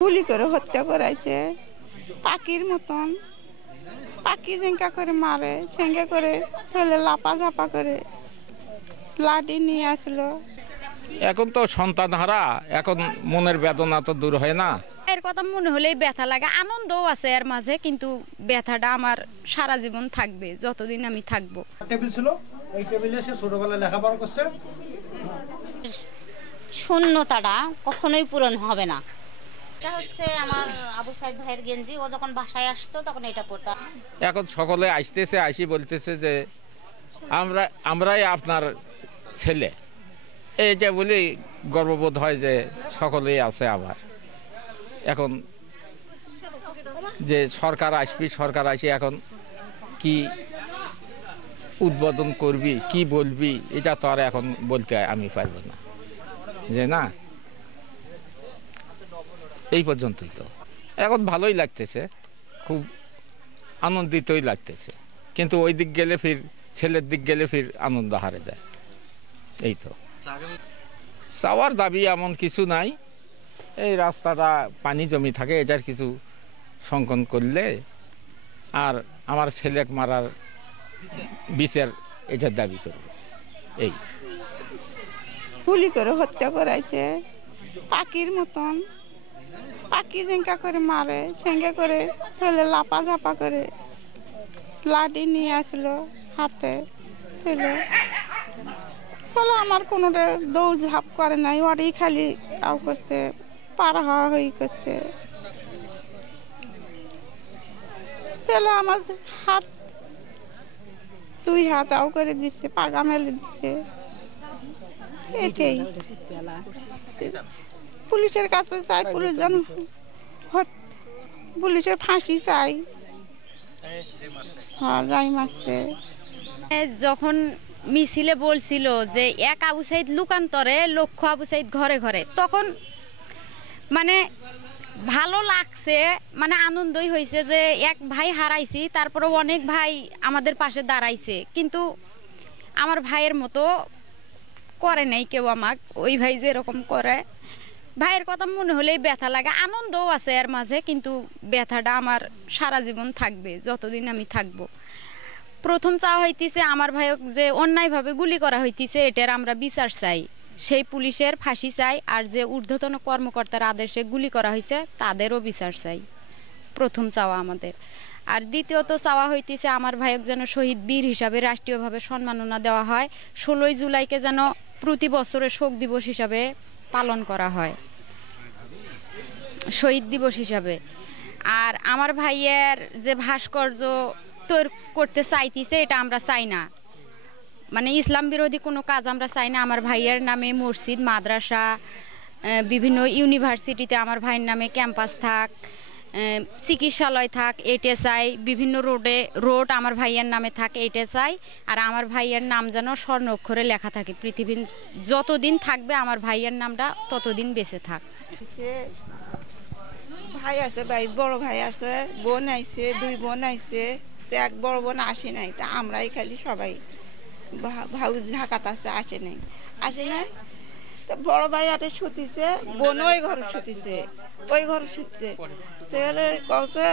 গুলি করে হত্যা করাইছে পাখির মতন। পাখি যেঙ্কা করে মারে সেঙ্গা করে ছেলে লাপা ঝাপা করে লাঠি নিয়ে আসলো। এখন তো সন্তান হারা, এখন মনের বেদনা তো দূর হয় না। এর কথা মনে হলেই ব্যথা লাগে, আনন্দও আছে এর মাঝে, কিন্তু ব্যথাটা আমার সারা জীবন থাকবে যতদিন আমি থাকবো। টেবিল ছিল, ওই টেবিলে সে ছোটবেলায় লেখাপড়া করছে। শূন্যতাটা কখনোই পূরণ হবে না। এটা হচ্ছে আমার আবু সাইদ ভাইয়ের গেঞ্জি, ও যখন বাসায় আসতো তখন এটা পরতো। এখন সকলে আসতেছে, আসি বলতেছে যে আমরাই আপনার ছেলে, এই যে বলি গর্ববোধ হয় যে সকলেই আছে। আবার এখন যে সরকার আসবি, সরকার আসি এখন কি উদ্বোধন করবি, কি বলবি, এটা তো আর এখন বলতে আমি পারবো না, যে না এই পর্যন্তই। তো এখন ভালোই লাগতেছে, খুব আনন্দিতই লাগতেছে, কিন্তু ওই দিক গেলে ফির ছেলের দিক গেলে ফির আনন্দ হারে যায়। এই তো চাওয়ার দাবি এমন কিছু নাই, এই রাস্তাটা পানি জমি থাকে, এটার কিছু সংকন করলে আর আমার ছেলে মারার বিচার এটার দাবি করবে। এই গুলি করে হত্যা করাইছে পাখির মতন। পাখি যেঙ্কা করে মারে সেঙ্গা করে ছেলে লাপা ঝাপা করে লাঠি নিয়ে আসলো হাতে ছিল। চলো আমার কোনোটা দৌড় ঝাঁপ করে নাই, ওরই খালি আও করছে, পার হওয়া হই করছে। চলো আমার হাত দুই হাত আও করে দিচ্ছে, পাগা মেলে দিচ্ছে। এটাই পুলিশের কাছে চাই, পুলিশ যেন পুলিশের ফাঁসি চাই। হ্যাঁ, যাই মারছে। যখন মিছিলে বলছিল যে এক আবু সাইদ লুকান্তরে লক্ষ আবু সাইদ ঘরে ঘরে, তখন মানে ভালো লাগছে, মানে আনন্দই হয়েছে যে এক ভাই হারাইছি, তারপরে অনেক ভাই আমাদের পাশে দাঁড়াইছে, কিন্তু আমার ভাইয়ের মতো করে নাই কেউ আমাকে। ওই ভাই যেরকম করে, ভাইয়ের কথা মনে হলেই ব্যথা লাগে, আনন্দও আছে এর মাঝে, কিন্তু ব্যথাটা আমার সারা জীবন থাকবে যতদিন আমি থাকবো। প্রথম চাওয়া হইতেছে আমার ভাইক যে অন্যায়ভাবে গুলি করা হইতেছে, এটার আমরা বিচার চাই, সেই পুলিশের ফাঁসি চাই, আর যে ঊর্ধ্বতন কর্মকর্তার আদেশে গুলি করা হয়েছে তাদেরও বিচার চাই, প্রথম চাওয়া আমাদের। আর দ্বিতীয়ত চাওয়া হইতেছে আমার ভাইক যেন শহীদ বীর হিসাবে রাষ্ট্রীয়ভাবে সম্মাননা দেওয়া হয়, 16ই জুলাইকে যেন প্রতি বছরের শোক দিবস হিসাবে পালন করা হয়, শহীদ দিবস হিসাবে। আর আমার ভাইয়ের যে ভাস্কর্য তৈরি করতে চাইতেছে, এটা আমরা চাই না, মানে ইসলাম বিরোধী কোনো কাজ আমরা চাই না। আমার ভাইয়ের নামে মসজিদ, মাদ্রাসা, বিভিন্ন ইউনিভার্সিটিতে আমার ভাইয়ের নামে ক্যাম্পাস থাক, চিকিৎসালয় থাক, এটা চাই। বিভিন্ন রোড আমার ভাইয়ের নামে থাক, এটা চাই। আর আমার ভাইয়ের নাম যেন স্বর্ণ অক্ষরে লেখা থাকে, পৃথিবীর যতদিন থাকবে আমার ভাইয়ের নামটা ততদিন বেঁচে থাক। ভাই আছে, ভাই বড় ভাই আছে, বোন আইছে, দুই বোন আইছে, এক বড় বোন আসে নাই, তা আমরাই খালি সবাই ভাউ ঢাকাত আছে, আসে নাই। তো বড় ভাই আটে শুতিছে, বোন ওই ঘরে শুতিছে, ওই ঘরে শুতছে। তাহলে কছে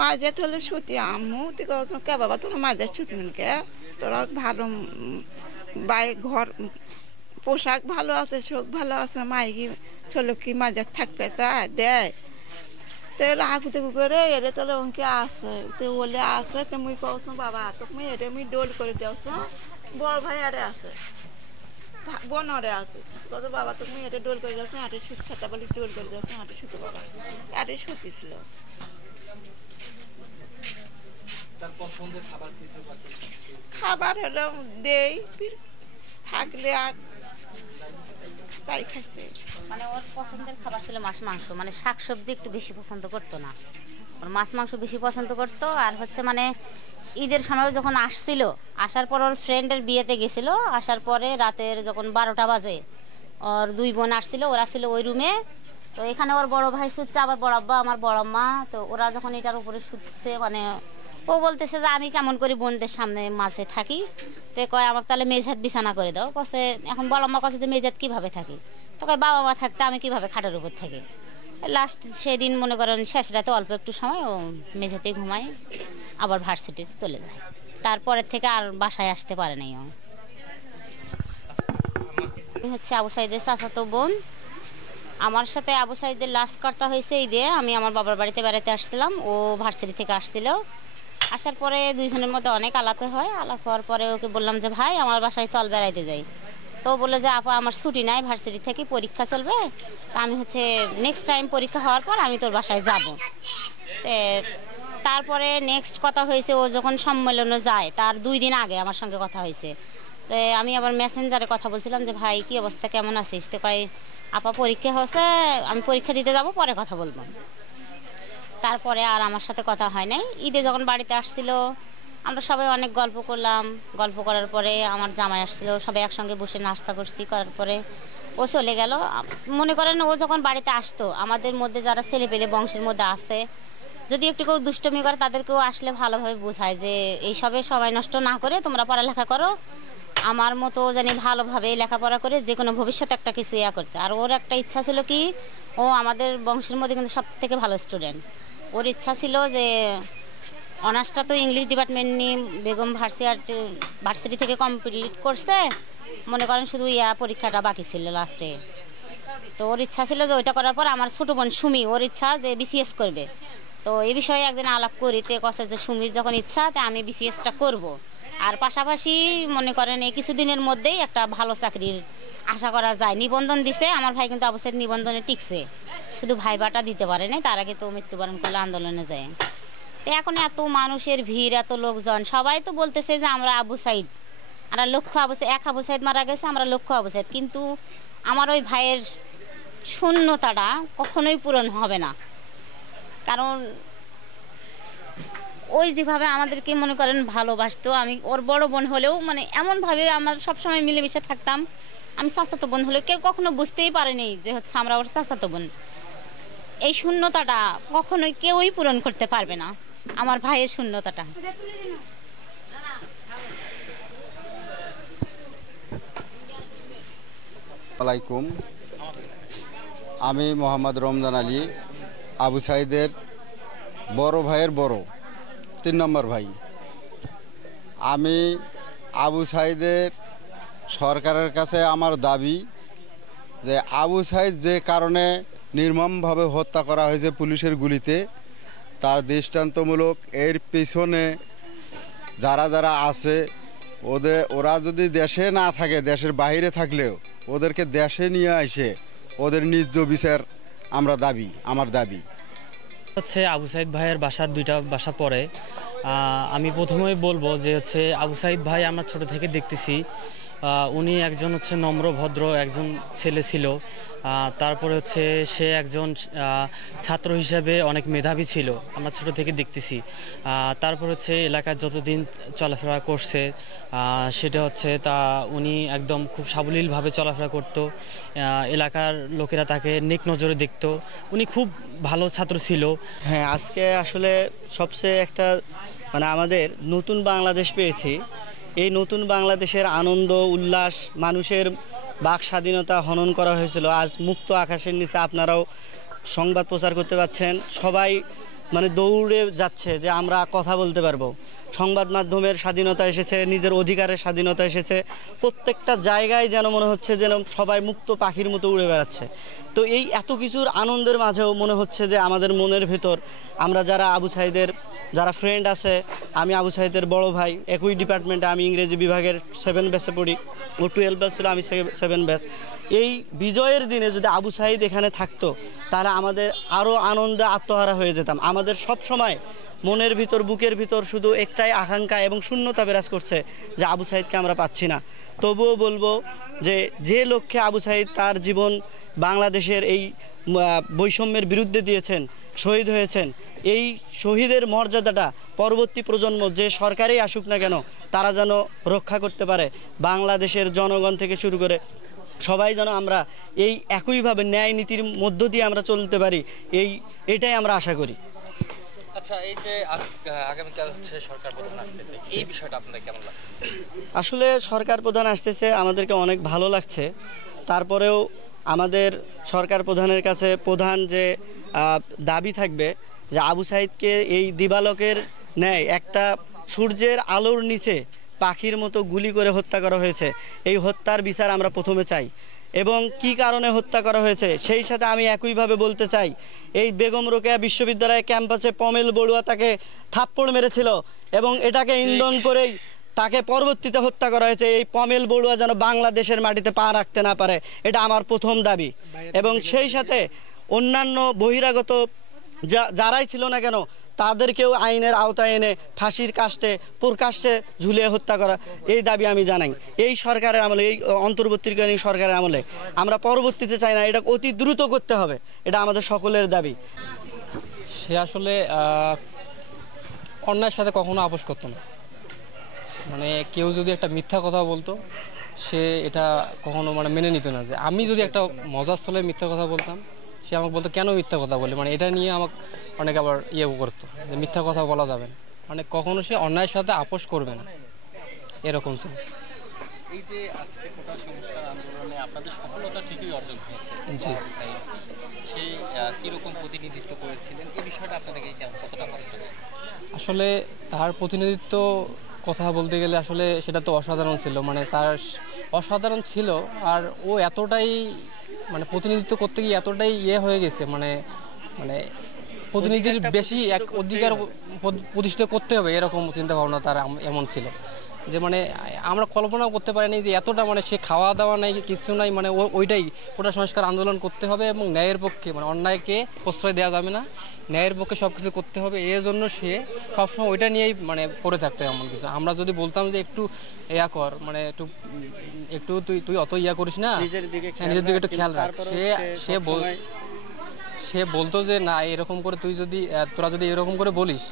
মাঝে তাহলে শুতি, আম্মু তুই কস কে বাবা তোর মাঝে শুতবেন কে, তোরা ভালো বাই ঘর পোশাক ভালো আছে, শোক ভালো আছে, মাইকি ছেলে কি মাঝে থাকবে চায় দেয়। তাহলে হাঁকুতেকু করে এরে তাহলে অঙ্কে আছে, তো বলে আছে, তো মুই কস বাবা তোকে মুই এটা মুই ডোল করে দেওছ, বড় ভাই আরে আছে, বোন আরে আছে, কত বাবা তোকে মুই এটা ডোল করে দেওছ, আটে সুত খেতে বলি ডোল করে দেওছ, আটে সুতো বাবা আটে সুতিছিল। খাবার হলো দেই, থাকলে আর তাই খাইছে। মানে ওর পছন্দের খাবার ছিল মাছ মাংস, মানে শাকসবজি একটু বেশি পছন্দ করতো না, ওর মাছ মাংস বেশি পছন্দ করতো। আর হচ্ছে মানে ঈদের সময় যখন আসছিল, আসার পর ওর ফ্রেন্ডের বিয়েতে গেছিল, আসার পরে রাতের যখন 12টা বাজে ওর দুই বোন আসছিল, ওরা ছিল ওই রুমে। তো এখানে ওর বড় ভাই শুচ্ছে, আবার বড় আব্বা আমার বড় আম্মা, তো ওরা যখন এটার উপরে শুচ্ছে, মানে ও বলতেছে যে আমি কেমন করে বোনদের সামনে মাঝে থাকি, তো কয় আমাকে তাহলে মেঝাত বিছানা করে দাও। কছে এখন বড় আম্মা কাছে যে মেঝাত কীভাবে থাকি, তো কয় বাবা মা থাকতে আমি কীভাবে খাটের উপর থাকি। লাস্ট সেদিন মনে করেন শেষ রাতে অল্প একটু সময় ও মেঝেতে ঘুমায়, আবার ভার্সিটিতে চলে যায়। তারপরের থেকে আর বাসায় আসতে পারে নাই। ও হচ্ছে আবু সাইদের চাচাতো বোন। আমার সাথে আবু সাইদের লাস্ট কথা হয়েছে ঈদে। আমি আমার বাবার বাড়িতে বেড়াতে আসছিলাম, ও ভার্সিটি থেকে আসছিল। আসার পরে দুইজনের মধ্যে অনেক আলাপে হয়। আলাপ হওয়ার পরে ওকে বললাম যে ভাই আমার বাসায় চল বেড়াইতে যাই। তো বলে যে আপা আমার ছুটি নাই, ভার্সিটি থেকে পরীক্ষা চলবে, আমি হচ্ছে নেক্সট টাইম পরীক্ষা হওয়ার পর আমি তোর বাসায় যাব। তারপরে নেক্সট কথা হয়েছে ও যখন সম্মেলনে যায় তার 2 দিন আগে আমার সঙ্গে কথা হয়েছে। তো আমি আবার মেসেঞ্জারে কথা বলছিলাম যে ভাই কী অবস্থা, কেমন আছিস? তো কয় আপা পরীক্ষা হচ্ছে, আমি পরীক্ষা দিতে যাব, পরে কথা বলবো। তারপরে আর আমার সাথে কথা হয় নাই। ঈদে যখন বাড়িতে আসছিল আমরা সবাই অনেক গল্প করলাম। গল্প করার পরে আমার জামাই আসছিল, সবাই একসঙ্গে বসে নাস্তা করছি। করার পরে ও চলে গেল। মনে করেন ও যখন বাড়িতে আসতো আমাদের মধ্যে যারা ছেলেপেলে বংশের মধ্যে আসতে যদি একটু কেউ দুষ্টমি করে তাদেরকেও আসলে ভালোভাবে বোঝায় যে এইসবে সবাই নষ্ট না করে তোমরা পড়ালেখা করো, আমার মতো জানি ভালোভাবে লেখাপড়া করে যে কোনো ভবিষ্যতে একটা কিছু করতে। আর ওর একটা ইচ্ছা ছিল কি, ও আমাদের বংশের মধ্যে কিন্তু সব থেকে ভালো স্টুডেন্ট। ওর ইচ্ছা ছিল যে অনার্সটা তো ইংলিশ ডিপার্টমেন্ট নিয়ে বেগম ভার্সিটি থেকে কমপ্লিট করছে, মনে করেন শুধু পরীক্ষাটা বাকি ছিল লাস্টে। তো ওর ইচ্ছা ছিল যে ওইটা করার পর আমার ছোটো বোন সুমি, ওর ইচ্ছা যে বিসিএস করবে। তো এই বিষয়ে একদিন আলাপ করি, তে কছে যে সুমির যখন ইচ্ছা তে আমি বিসিএসটা করব। আর পাশাপাশি মনে করেন এই কিছুদিনের মধ্যেই একটা ভালো চাকরির আশা করা যায়। নিবন্ধন দিছে আমার ভাই, কিন্তু আবু সাইদ নিবন্ধনে টিকছে, শুধু ভাইবাটা দিতে পারে নাই, তার আগে তো মৃত্যুবরণ করলে আন্দোলনে যায়। তো এখন এত মানুষের ভিড়, এত লোকজন, সবাই তো বলতেছে যে আমরা আবু সাইদ, আমরা লক্ষ্য আবু সাইদ, এক আবু সাইদ মারা গেছে, আমরা লক্ষ্য আবু সাইদ। কিন্তু আমার ওই ভাইয়ের শূন্যতাটা কখনোই পূরণ হবে না। কারণ ওই যেভাবে আমাদেরকে মনে করেন ভালোবাসতো, আমি ওর বড় বোন হলেও মানে এমনভাবে আমরা সবসময় মিলেমিশে থাকতাম। আমি চাচাতো বোন হলেও কেউ কখনো বুঝতেই পারেনি যে হচ্ছে আমরা ওর চাচাতো বোন। এই শূন্যতাটা কখনোই কেউই পূরণ করতে পারবে না, আমার ভাইয়ের শূন্যতাটা। আলাইকুম, আমি মোহাম্মদ রমজান আলী, আবু সাইদের বড় ভাইয়ের বড় 3 নম্বর ভাই। আমি আবু সাইদের সরকারের কাছে আমার দাবি যে আবু সাইদ যে কারণে নির্মমভাবে হত্যা করা হয়েছে পুলিশের গুলিতে, তার দৃষ্টান্তমূলক এর পেছনে যারা যারা আছে ওরা যদি দেশে না থাকে, দেশের বাইরে থাকলেও ওদেরকে দেশে নিয়ে আসে ওদের ন্যায্য বিচার আমার দাবি হচ্ছে আবু সাইদ ভাইয়ের বাসার 2টা বাসা পড়ে। আমি প্রথমেই বলবো যে হচ্ছে আবু সাইদ ভাই আমরা ছোট থেকে দেখতেছি উনি একজন হচ্ছে নম্র ভদ্র একজন ছেলে ছিল। তারপরে হচ্ছে সে একজন ছাত্র হিসেবে অনেক মেধাবী ছিল, আমরা ছোট থেকে দেখতেছি। তারপর হচ্ছে এলাকায় যতদিন চলাফেরা করছে সেটা হচ্ছে উনি একদম খুব সাবলীলভাবে চলাফেরা করতো। এলাকার লোকেরা তাকে নেক নজরে দেখতো, উনি খুব ভালো ছাত্র ছিল। হ্যাঁ, আজকে আসলে সবচেয়ে একটা মানে আমাদের নতুন বাংলাদেশ পেয়েছি। এই নতুন বাংলাদেশের আনন্দ উল্লাস, মানুষের বাক স্বাধীনতা হনন করা হয়েছিল। আজ মুক্ত আকাশের নিচে আপনারাও সংবাদ প্রচার করতে পারছেন, সবাই মানে দৌড়ে যাচ্ছে যে আমরা কথা বলতে পারবো। সংবাদ মাধ্যমের স্বাধীনতা এসেছে, নিজের অধিকারের স্বাধীনতা এসেছে। প্রত্যেকটা জায়গায় যেন মনে হচ্ছে যেন সবাই মুক্ত পাখির মতো উড়ে বেড়াচ্ছে। তো এই এত কিছুর আনন্দের মাঝেও মনে হচ্ছে যে আমাদের মনের ভেতর আমরা যারা আবু সাইদের যারা ফ্রেন্ড আছে, আমি আবু সাইদের বড় ভাই, একই ডিপার্টমেন্টে, আমি ইংরেজি বিভাগের 7 ব্যাচে পড়ি, ও 12 ব্যাচ ছিল, আমি 7 ব্যাচ। এই বিজয়ের দিনে যদি আবু সাইদ এখানে থাকতো তাহলে আমাদের আরও আনন্দে আত্মহারা হয়ে যেতাম। আমাদের সব সময় মনের ভিতর বুকের ভিতর শুধু একটাই আকাঙ্ক্ষা এবং শূন্যতা বিরাজ করছে যে আবু সাইদকে আমরা পাচ্ছি না। তবুও বলবো যে লক্ষ্যে আবু সাইদ তার জীবন বাংলাদেশের এই বৈষম্যের বিরুদ্ধে দিয়েছেন, শহীদ হয়েছেন, এই শহীদের মর্যাদাটা পরবর্তী প্রজন্ম যে সরকারই আসুক না কেন তারা যেন রক্ষা করতে পারে। বাংলাদেশের জনগণ থেকে শুরু করে সবাই যেন আমরা এই একইভাবে ন্যায় নীতির মধ্য দিয়ে আমরা চলতে পারি, এটাই আমরা আশা করি। আচ্ছা, এই যে আগামীকাল হচ্ছে সরকার প্রধান আসতেছে, এই বিষয়টা আপনাদের কেমন লাগছে? আসলে সরকার প্রধান আসতেছে আমাদেরকে অনেক ভালো লাগছে। তারপরেও আমাদের সরকার প্রধানের কাছে প্রধান যে দাবি থাকবে যে আবু সাঈদকে এই দিবালোকের ন্যায় একটা সূর্যের আলোর নিচে পাখির মতো গুলি করে হত্যা করা হয়েছে, এই হত্যার বিচার আমরা প্রথমে চাই এবং কি কারণে হত্যা করা হয়েছে সেই সাথে আমি একইভাবে বলতে চাই, এই বেগম রোকেয়া বিশ্ববিদ্যালয় ক্যাম্পাসে পমেল বড়ুয়া তাকে থাপ্পড় মেরেছিল এবং এটাকে ইন্ধন করেই তাকে পরবর্তীতে হত্যা করা হয়েছে। এই পমেল বড়ুয়া যেন বাংলাদেশের মাটিতে পা রাখতে না পারে, এটা আমার প্রথম দাবি। এবং সেই সাথে অন্যান্য বহিরাগত যারাই ছিল না কেন তাদেরকেও আইনের আওতায় এনে ফাঁসির কাস্টে প্রকাশ্যে ঝুলিয়ে হত্যা করা, এই দাবি আমি জানাই। এই সরকারের আমলে, এই অন্তর্বর্তীকালীন সরকারের আমলে আমরা পরবর্তীতে চাই না, এটা অতি দ্রুত করতে হবে, এটা আমাদের সকলের দাবি। সে আসলে অন্যায়ের সাথে কখনো আপোষ করতো না, মানে কেউ যদি একটা মিথ্যা কথা বলতো সে এটা কখনো মানে মেনে নিত না। যে আমি যদি একটা মজার ছলে মিথ্যা কথা বলতাম সে আমাকে বলতো কেন মিথ্যা কথা বলে, মানে এটা নিয়ে আমাকে অনেক আবার করতো যে মিথ্যা কথা বলা যাবে না, মানে কখনো সে অন্যায়ের সাথে আপোষ করবে না, এরকম ছিল। এই যে আজকে কোটা সমস্যা আন্দোলনে আপনাদের সফলতা ঠিকই অর্জন হয়েছে, জি, সেই কিরকম প্রতিনিধিত্ব করেছিলেন, এই বিষয়টা আপনাদেরকে কতটা কষ্ট? আসলে তার প্রতিনিধিত্ব কথা বলতে গেলে আসলে সেটা তো অসাধারণ ছিল, মানে তার অসাধারণ ছিল। আর ও এতটাই মানে প্রতিনিধিত্ব করতে গিয়ে এতটাই হয়ে গেছে, মানে মানে প্রতিনিধির বেশি এক অধিকার প্রতিষ্ঠা করতে হবে এরকম চিন্তা ভাবনা তার এমন ছিল যে মানে আমরা কল্পনাও করতে পারিনি যে এতটা, মানে সে খাওয়া দাওয়া নাই কিছু নাই, মানে ওইটাই কোটা সংস্কার আন্দোলন করতে হবে এবং ন্যায়ের পক্ষে, মানে অন্যায়কে প্রশ্রয় দেওয়া যাবে না, ন্যায়ের পক্ষে সব কিছু করতে হবে, এর জন্য সে সবসময় ওইটা নিয়েই মানে পড়ে থাকতো এমন কিছু। আমরা যদি বলতাম যে একটু কর, মানে একটু তুই অত করিস না, নিজের দিকে একটু খেয়াল রাখ, সে বলতো যে না এরকম করে তোরা যদি এরকম করে বলিস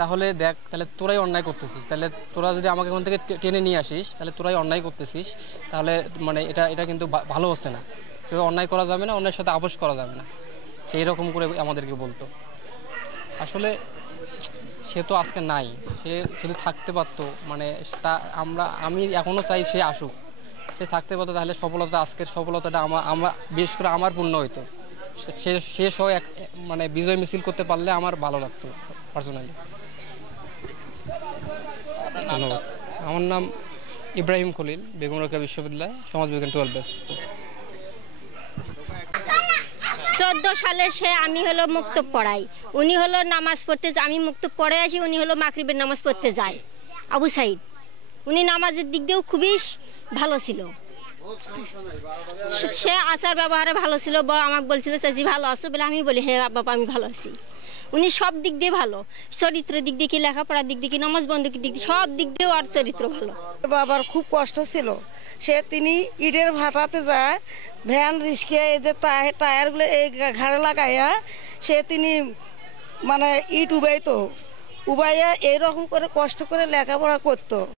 তাহলে দেখ, তাহলে তোরাই অন্যায় করতেছিস, তাহলে তোরা যদি আমাকে এখান থেকে টেনে নিয়ে আসিস তাহলে তোরাই অন্যায় করতেছিস, তাহলে মানে এটা কিন্তু ভালো হচ্ছে না, কেউ অন্যায় করা যাবে না, অন্যায়ের সাথে আপোষ করা যাবে না, সেই রকম করে আমাদেরকে বলতো। আসলে সে তো আজকে নাই, সে যদি থাকতে পারতো, মানে আমি এখনও চাই সে আসুক, সে থাকতে পারতো তাহলে আজকের সফলতাটা আমার বিশেষ করে আমার পূর্ণ হইতো, সে সহ মানে বিজয় মিছিল করতে পারলে আমার ভালো লাগতো পার্সোনালি। ধন্যবাদ। আমার নাম ইব্রাহিম খলিল, বেগম রোকেয়া বিশ্ববিদ্যালয় সমাজবিজ্ঞান 12 ব্যাচ। 14 সালে আমি হলো মুক্তব পড়াই, উনি হলো নামাজ পড়তে, আমি মুক্তব পড়ে আসি, উনি হলো মাগরিবের নামাজ পড়তে যায়। আবু সাঈদ উনি নামাজের দিক দিয়েও খুবই ভালো ছিল, সে আচার ব্যবহারে ভালো ছিল। আমাকে বলছিল চাচি ভালো আছো বলে, আমি বলি হ্যাঁ বাবা আমি ভালো আছি। উনি সব দিক দিয়ে ভালো, চরিত্র দিক দিয়ে কি, লেখাপড়ার দিক দিয়ে কি, নামাজ বন্দুকের দিক দিয়ে সব দিক দিয়েও আর চরিত্র ভালো। বাবার খুব কষ্ট ছিল, তিনি ইটের ভাটাতে যায়, ভ্যান রিস্কে এই যে টায়ারগুলো এই ঘাড়ে লাগাইয়া তিনি মানে ইট উবাইতো, উবাইয়া এইরকম করে কষ্ট করে লেখাপড়া করতো।